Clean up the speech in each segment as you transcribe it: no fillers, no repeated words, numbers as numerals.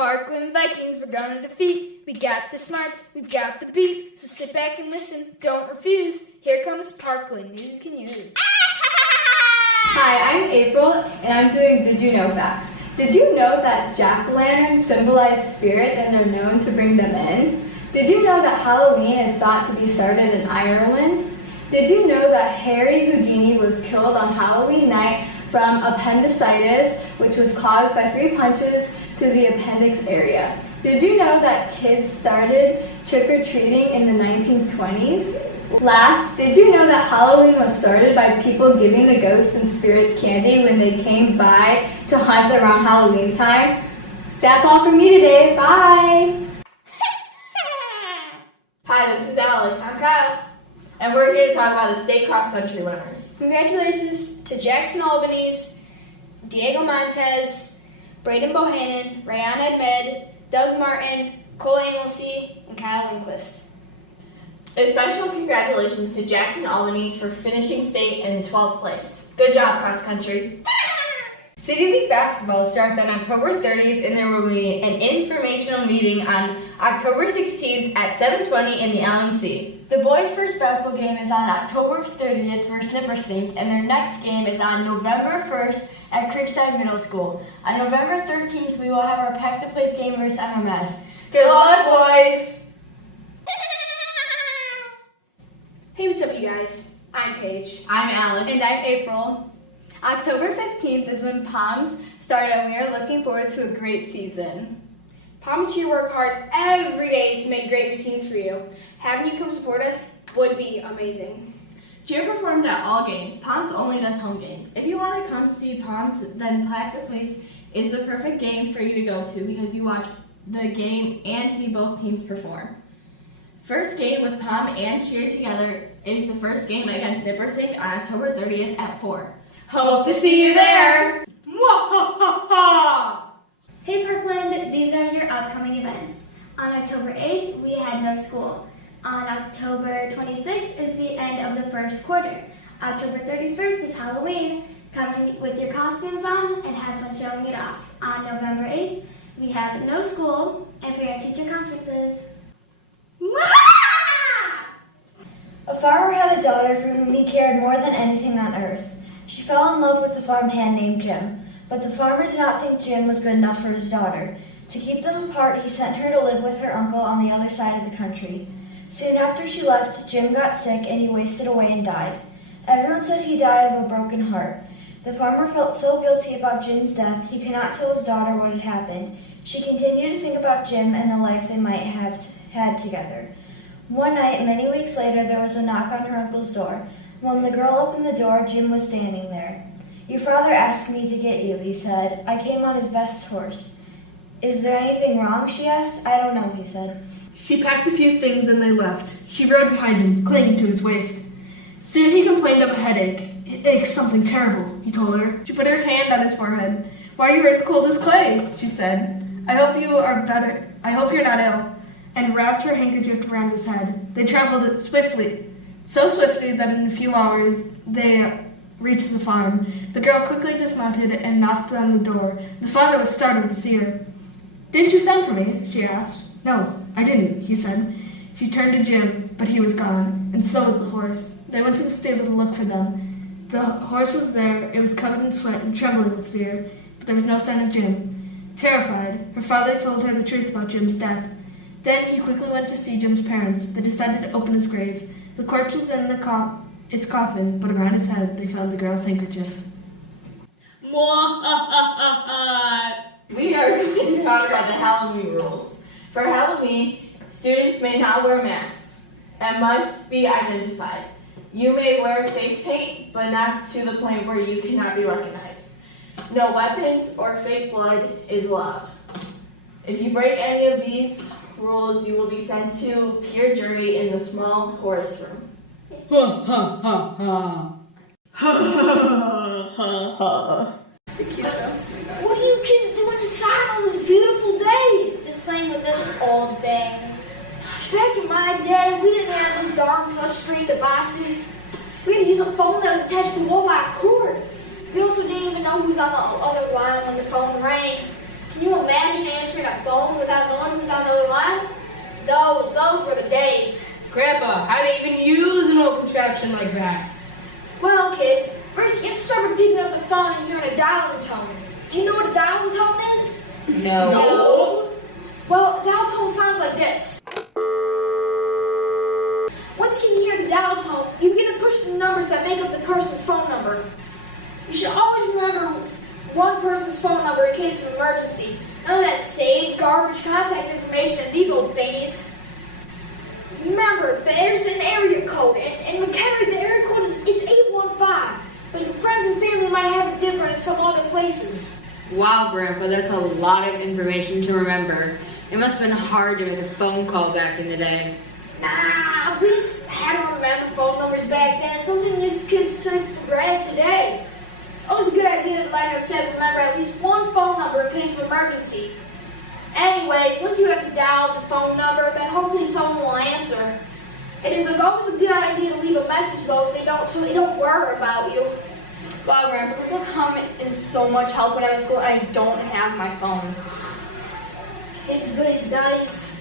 Parkland Vikings, we're gonna defeat. We got the smarts, we've got the beat. So sit back and listen, don't refuse. Here comes Parkland News and News. Hi, I'm April, and I'm doing Did You Know Facts. Did you know that jack-o'-lanterns symbolize spirits and are known to bring them in? Did you know that Halloween is thought to be started in Ireland? Did you know that Harry Houdini was killed on Halloween night from appendicitis, which was caused by 3 punches to the appendix area? Did you know that kids started trick-or-treating in the 1920s? Last, did you know that Halloween was started by people giving the ghosts and spirits candy when they came by to hunt around Halloween time? That's all for me today. Bye! Hi, this is Alex. I'm Kyle. And we're here to talk about the state cross-country winners. Congratulations to Jackson Albany's Diego Montez, Braden Bohannon, Rayon Edmed, Doug Martin, Cole Amelsey, and Kyle Lindquist. A special congratulations to Jackson Albany's for finishing state in 12th place. Good job, cross-country. City League basketball starts on October 30th, and there will be an informational meeting on October 16th at 7:20 in the LMC. The boys' first basketball game is on October 30th versus Nippersink, and their next game is on November 1st at Creekside Middle School. On November 13th, we will have our Pack the Place game versus MMS. Good luck, boys! Hey, what's up, you guys? I'm Paige. I'm Alex. And I'm April. October 15th is when Palms start, and we are looking forward to a great season. Palm and Cheer work hard every day to make great routines for you. Having you come support us would be amazing. Cheer performs at all games. Palms only does home games. If you want to come see Palms, then Pack the Place is the perfect game for you to go to because you watch the game and see both teams perform. First game with Palm and Cheer together is the first game against Nippersink on October 30th at 4. Hope to see you there! Hey Parkland, these are your upcoming events. On October 8th, we had no school. On October 26th is the end of the first quarter. October 31st is Halloween. Come in with your costumes on and have fun showing it off. On November 8th, we have no school and parent-teacher conferences. A farmer had a daughter for whom he cared more than anything on earth. She fell in love with a farmhand named Jim, but the farmer did not think Jim was good enough for his daughter. To keep them apart, he sent her to live with her uncle on the other side of the country. Soon after she left, Jim got sick and he wasted away and died. Everyone said he died of a broken heart. The farmer felt so guilty about Jim's death, he could not tell his daughter what had happened. She continued to think about Jim and the life they might have had together. One night, many weeks later, there was a knock on her uncle's door. When the girl opened the door, Jim was standing there. "Your father asked me to get you," he said. "I came on his best horse." "Is there anything wrong?" she asked. "I don't know," he said. She packed a few things and they left. She rode behind him, clinging to his waist. Soon he complained of a headache. "It aches something terrible," he told her. She put her hand on his forehead. "Why are you as cold as clay?" she said. I hope you are better. I hope you're not ill," and wrapped her handkerchief around his head. They traveled swiftly, so swiftly that in a few hours they reached the farm. The girl quickly dismounted and knocked on the door. The father was startled to see her. "Didn't you send for me?" she asked. "No, I didn't," he said. She turned to Jim, but he was gone, and so was the horse. They went to the stable to look for them. The horse was there. It was covered in sweat and trembling with fear, but there was no sign of Jim. Terrified, her father told her the truth about Jim's death. Then he quickly went to see Jim's parents. They decided to open his grave. The corpse was in its coffin, but around his head they found the girl's handkerchief. We are going to talk about the Halloween rules. For Halloween, students may not wear masks and must be identified. You may wear face paint, but not to the point where you cannot be recognized. No weapons or fake blood is allowed. If you break any of these rules, you will be sent to peer jury in the small chorus room. What are you kids doing inside on this beautiful day? Just playing with this old thing. Back in my day, we didn't have those darn touchscreen devices. We had to use a phone that was attached to the wall by a cord. We also didn't even know who's on the other line when the phone rang. Can you imagine answering answering a phone without knowing who's on the other line? Those were the days. Grandpa, how do you even use an old contraption like that? Well, kids, first you have to start with picking up the phone and hearing a dialing tone. Do you know what a dialing tone is? No. Well, a dial tone sounds like this. Once you hear the dial tone, you begin to push the numbers that make up the person's phone number. You should always remember one person's phone number in case of emergency. None of that saved garbage contact information in these old thingies. Remember, there's an area code, and in McHenry the area code is 815. But your friends and family might have it different in some other places. Wow, Grandpa, that's a lot of information to remember. It must have been hard to make a phone call back in the day. Nah, we just had to remember phone numbers back then. Something you kids take for granted today. It's always a good idea, like I said, remember at least one phone number in case of emergency. Anyways, once you have to dial the phone number, then hopefully someone will answer. It is always a good idea to leave a message though, so they don't worry about you. Wow, Grandpa, this will come in so much help when I'm at school and I don't have my phone. Kids, goodies, daddies.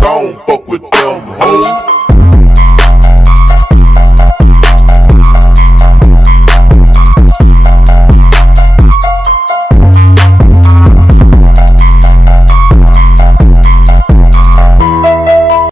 Don't It's